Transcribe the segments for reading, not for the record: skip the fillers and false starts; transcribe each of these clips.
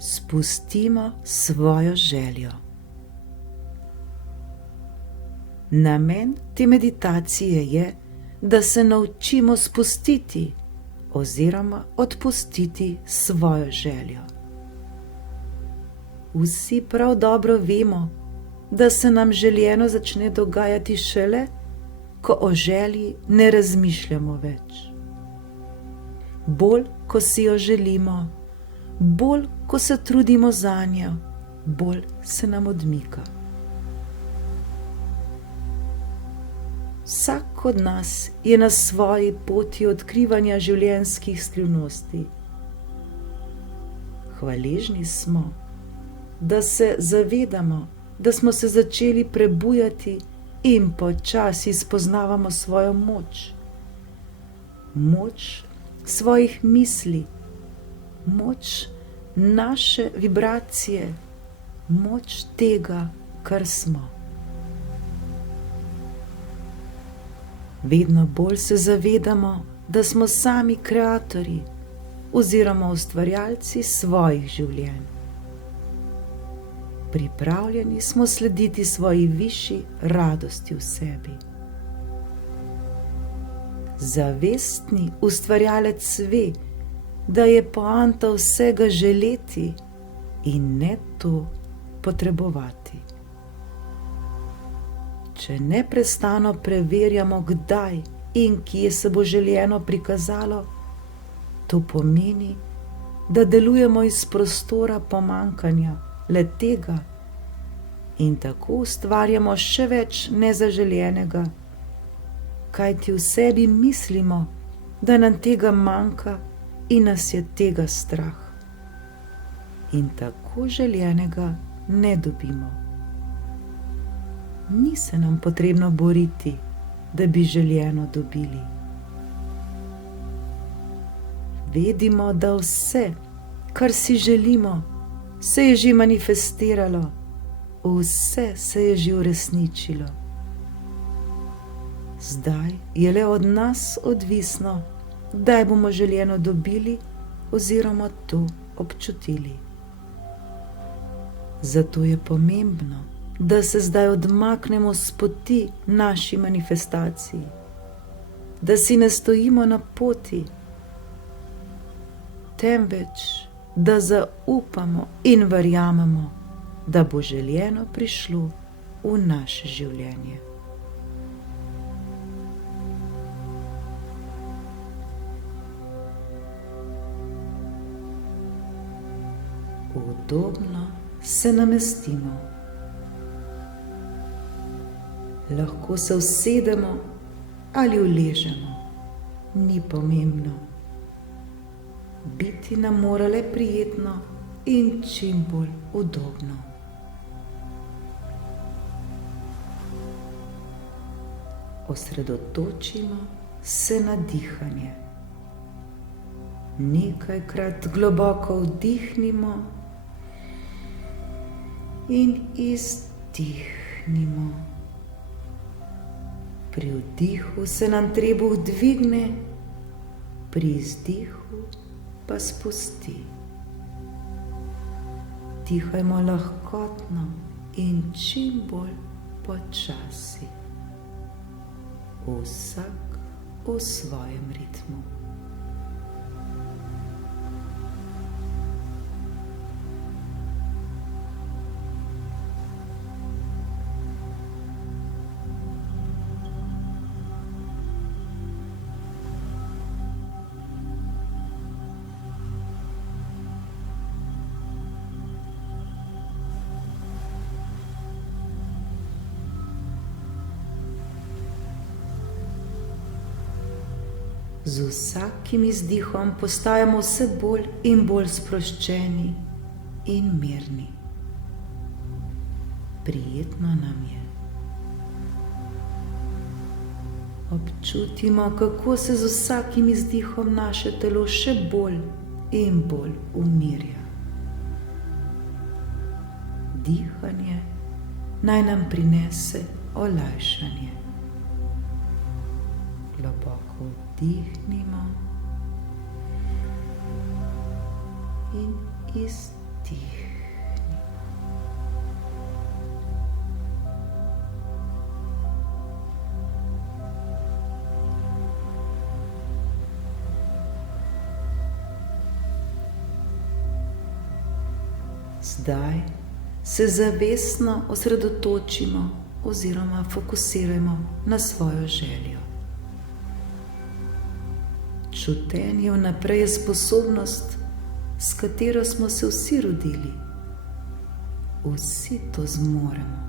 spustimo svojo željo. Namen te meditacije je, da se naučimo spustiti oziroma odpustiti svojo željo. Vsi prav dobro vemo, da se nam željeno začne dogajati šele, ko o želji ne razmišljamo več. Bolj, ko si jo želimo, bolj, ko se trudimo zanjo, bolj se nam odmika. Vsak od nas je na svoji poti odkrivanja življenjskih skrivnosti. Hvaležni smo, da se zavedamo, da smo se začeli prebujati in počasi spoznavamo svojo moč. Moč svojih misli, moč naše vibracije, moč tega, kar smo. Vedno bolj se zavedamo, da smo sami kreatorji oziroma ustvarjalci svojih življenj. Pripravljeni smo slediti svoji višji radosti v sebi. Zavestni ustvarjalec ve, da je poanta vsega želeti in ne to potrebovati. Če neprestano preverjamo, kdaj in kje se bo željeno prikazalo, to pomeni, da delujemo iz prostora pomanjkanja le-tega in tako ustvarjamo še več nezaželjenega, kajti v sebi mislimo, da nam tega manjka in nas je tega strah. In tako željenega ne dobimo. Ni se nam potrebno boriti, da bi željeno dobili. Vedimo, da vse, kar si želimo, se je že manifestiralo, vse se je že uresničilo. Zdaj je le od nas odvisno, kdaj bomo željeno dobili oziroma to občutili. Zato je pomembno, da se zdaj odmaknemo s poti naši manifestaciji, da si ne stojimo na poti, temveč da zaupamo in verjamemo, da bo željeno prišlo v naše življenje. Udobno se namestimo. Lahko se usedemo ali uležemo, ni pomembno. Biti nam mora le prijetno in čim bolj udobno. Osredotočimo se na dihanje. Nekajkrat globoko vdihnimo in izdihnimo. Pri vdihu se nam trebuh dvigne, pri izdihu pa spusti. Dihajmo lahkotno in čim bolj počasi. Vsak v svojem ritmu. Z vsakim izdihom postajamo vse bolj in bolj sproščeni in mirni. Prijetno nam je. Občutimo, kako se z vsakim izdihom naše telo še bolj in bolj umirja. Dihanje naj nam prinese olajšanje. Globoko vdihnimo in izdihnimo. Zdaj se zavestno osredotočimo oziroma fokusirajmo na svojo željo. Čutenje vnaprej je sposobnost, s katero smo se vsi rodili. Vsi to zmoremo.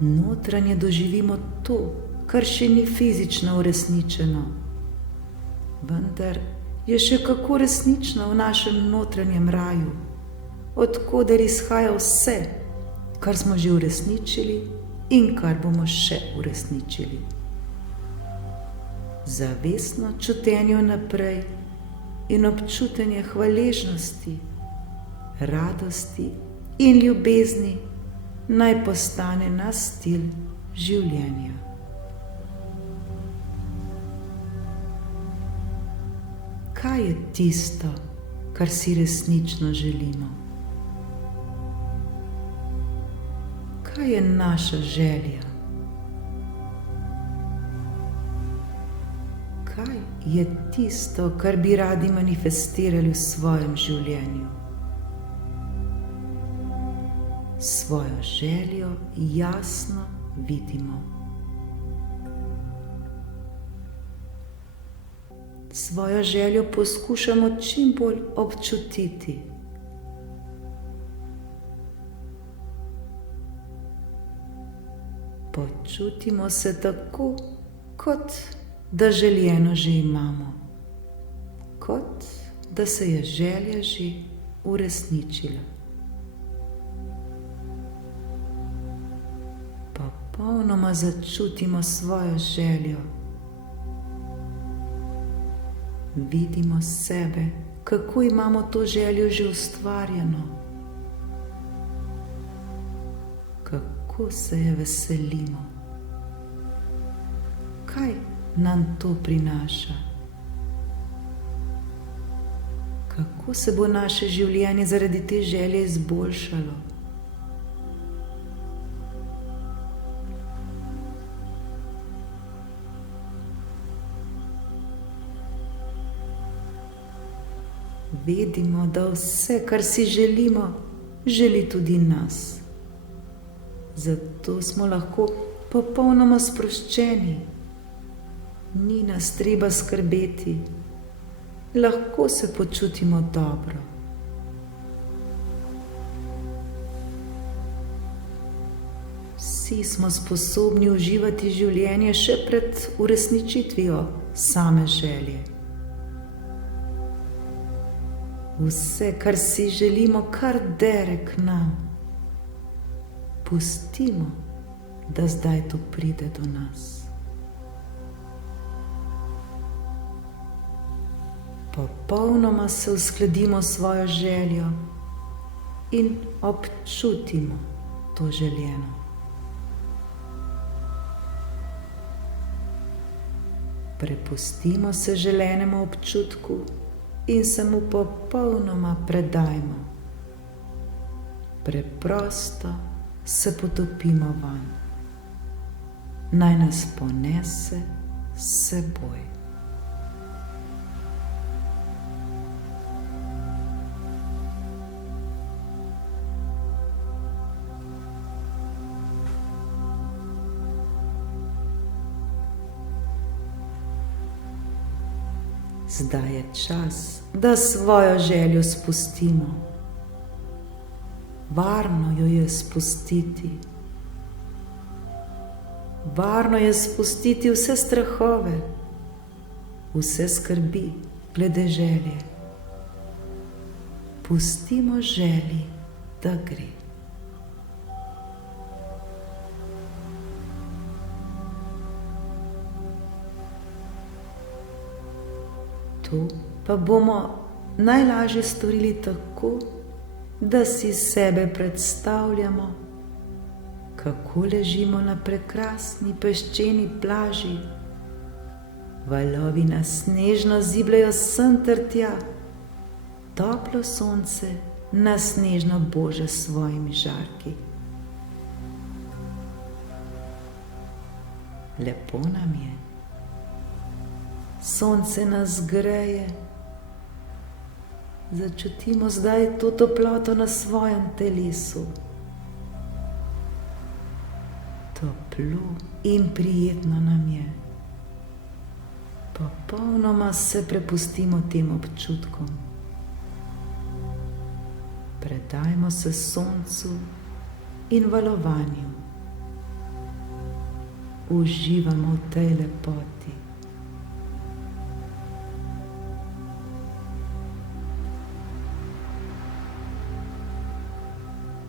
Notranje doživimo to, kar še ni fizično uresničeno, vendar je še kako resnično v našem notranjem raju, od koder izhaja vse, kar smo že uresničili in kar bomo še uresničili. Zavestno čutenje vnaprej in občutenje hvaležnosti, radosti in ljubezni naj postane naš stil življenja. Kaj je tisto, kar si resnično želimo? Kaj je naša želja? Kaj je tisto, kar bi radi manifestirali v svojem življenju? Svojo željo jasno vidimo. Svojo željo poskušamo čim bolj občutiti. Počutimo se tako, kot da željeno že imamo, kot da se je želja že uresničila. Popolnoma začutimo svojo željo. Vidimo sebe, kako imamo to željo že ustvarjeno, kako se je veselimo, kaj nam to prinaša, kako se bo naše življenje zaradi te želje izboljšalo. Vidimo, da vse, kar si želimo, želi tudi nas. Zato smo lahko popolnoma sproščeni. Ni nas treba skrbeti. Lahko se počutimo dobro. Vsi smo sposobni uživati življenje še pred uresničitvijo same želje. Vse, kar si želimo, kar dere k nam. Pustimo, da zdaj to pride do nas. Popolnoma se uskladimo s svojo željo in občutimo to željeno. Prepustimo se želenemu občutku in se mu popolnoma predajmo. Preprosto se potopimo vanj. Naj nas ponese s seboj. Zdaj je čas, da svojo željo spustimo. Varno jo je spustiti. Varno je spustiti vse strahove, vse skrbi glede želje. Pustimo želji, da gre. To pa bomo najlažje storili tako, da si sebe predstavljamo, kako ležimo na prekrasni peščeni plaži. Valovi nas nežno zibljajo sem ter tja, toplo sonce nas nežno bože s svojimi žarki. Lepo nam je, sonce nas greje, začutimo zdaj to toploto na svojem telesu. Toplo in prijetno nam je. Popolnoma se prepustimo tem občutkom. Predajmo se soncu in valovanju. Uživamo v tej lepoti.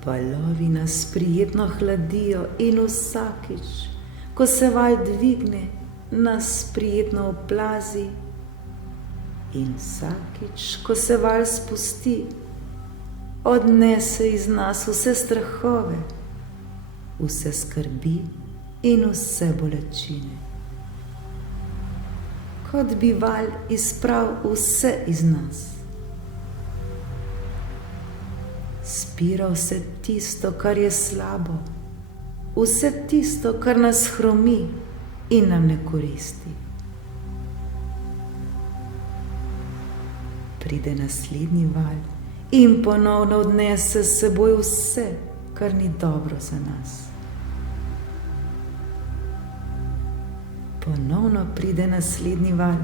Valovi nas prijetno hladijo in vsakič, ko se val dvigne, nas prijetno oplazi, in vsakič, ko se val spusti, odnese iz nas vse strahove, vse skrbi in vse bolečine. Kot bi val izpravil vse iz nas. Spira vse tisto, kar je slabo, vse tisto, kar nas hromi in nam ne koristi. Pride naslednji val in ponovno odnese s seboj vse, kar ni dobro za nas. Ponovno pride naslednji val.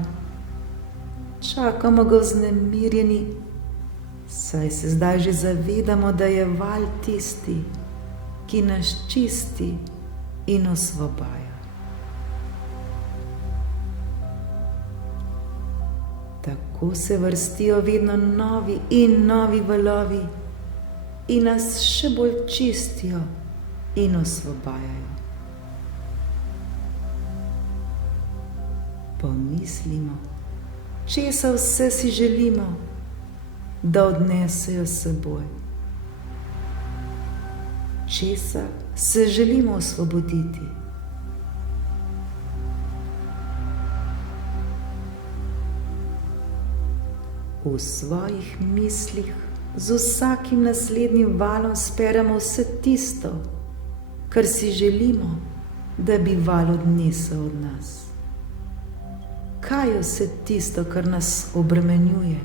Čakamo ga vznemirjeni, saj se zdaj že zavedamo, da je val tisti, ki nas čisti in osvobaja. Tako se vrstijo vedno novi in novi valovi in nas še bolj čistijo in osvobajajo. Pomislimo, česa vse si želimo, da odnesejo s seboj. Česa se želimo osvoboditi. V svojih mislih z vsakim naslednjim valom speremo vse tisto, kar si želimo, da bi val odnesel od nas. Kaj je vse tisto, kar nas obremenjuje?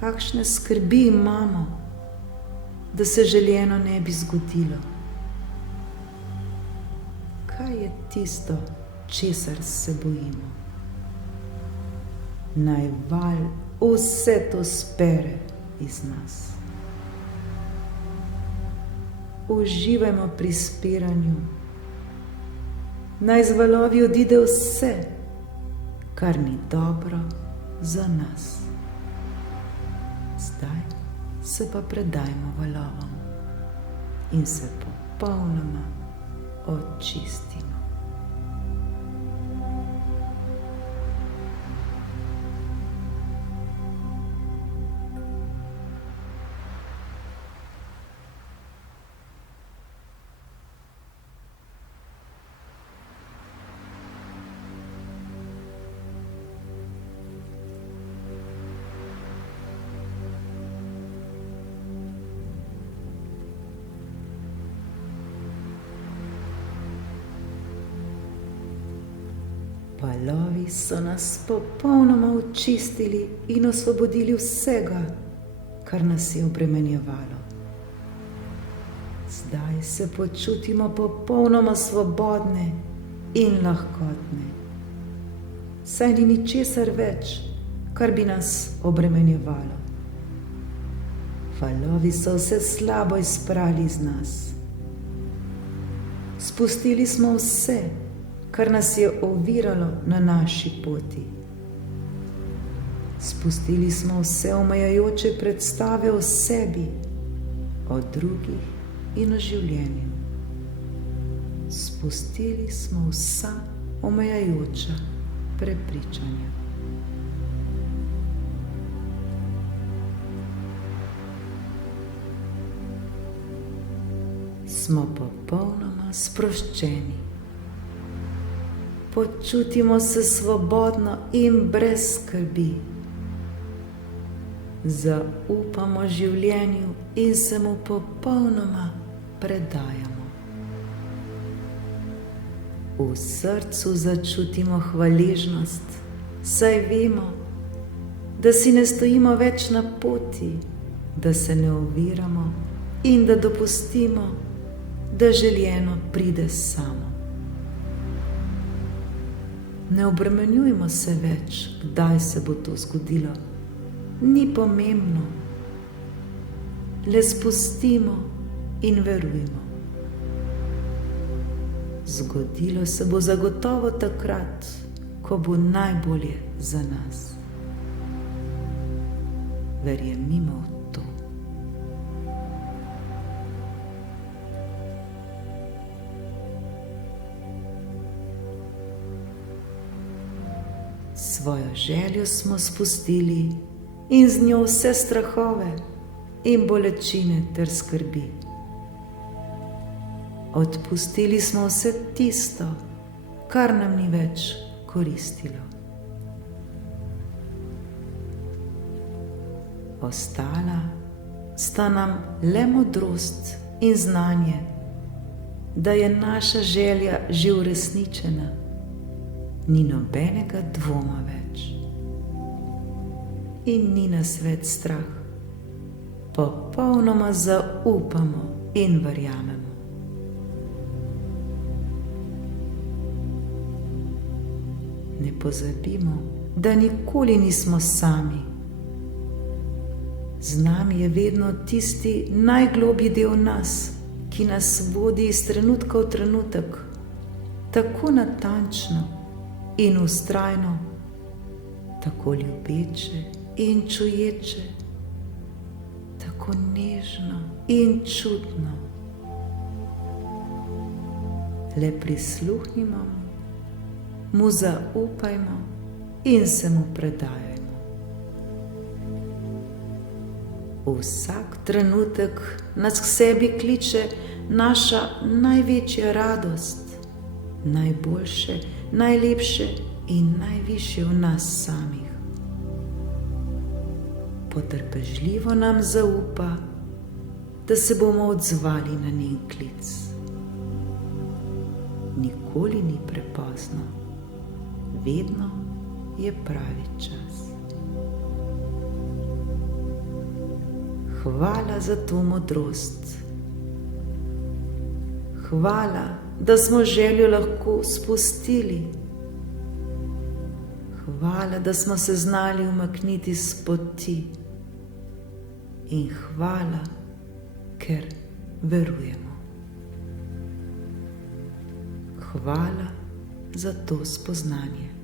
Kakšne skrbi imamo, da se želeno ne bi zgodilo? Kaj je tisto, česar se bojimo? Naj val vse to spere iz nas. Uživajmo pri spiranju. Naj z valovi odide vse, kar ni dobro za nas. Zdaj se pa predajmo valovom in se popolnoma očistimo. Valovi so nas popolnoma očistili in osvobodili vsega, kar nas je obremenjevalo. Zdaj se počutimo popolnoma svobodne in lahkotne. Saj ni ničesar več, kar bi nas obremenjevalo. Valovi so vse slabo izprali iz nas. Spustili smo vse, kar nas je oviralo na naši poti. Spustili smo vse omejujoče predstave o sebi, o drugih in o življenju. Spustili smo vsa omejujoča prepričanja. Smo popolnoma sproščeni. Počutimo se svobodno in brez skrbi. zaupamo življenju in se mu popolnoma predajamo. V srcu začutimo hvaležnost, saj vemo, da si ne stojimo več na poti, da se ne oviramo in da dopustimo, da željeno pride samo. Ne obremenjujmo se več, kdaj se bo to zgodilo. Ni pomembno. Le spustimo in verujmo. Zgodilo se bo zagotovo takrat, ko bo najbolje za nas. Verjemimo v to. Svojo željo smo spustili in z njo vse strahove in bolečine ter skrbi. Odpustili smo vse tisto, kar nam ni več koristilo. Ostala sta nam le modrost in znanje, da je naša želja že uresničena. Ni nobenega dvoma več. In ni nas več strah. Popolnoma zaupamo in verjamemo. Ne pozabimo, da nikoli nismo sami. Z nami je vedno tisti najglobji del nas, ki nas vodi iz trenutka v trenutek, tako natančno in vztrajno, tako ljubeče in čuječe, tako nežno in čutno. Le prisluhnimo mu, zaupajmo in se mu predajajmo. Vsak trenutek nas k sebi kliče naša največja radost, najboljše, najlepše in najvišje v nas samih. Potrpežljivo nam zaupa, da se bomo odzvali na njen klic. Nikoli ni prepozno, vedno je pravi čas. Hvala za to modrost. Hvala, da smo željo lahko spustili. Hvala, da smo se znali umakniti s poti. In hvala, ker verujemo. Hvala za to spoznanje.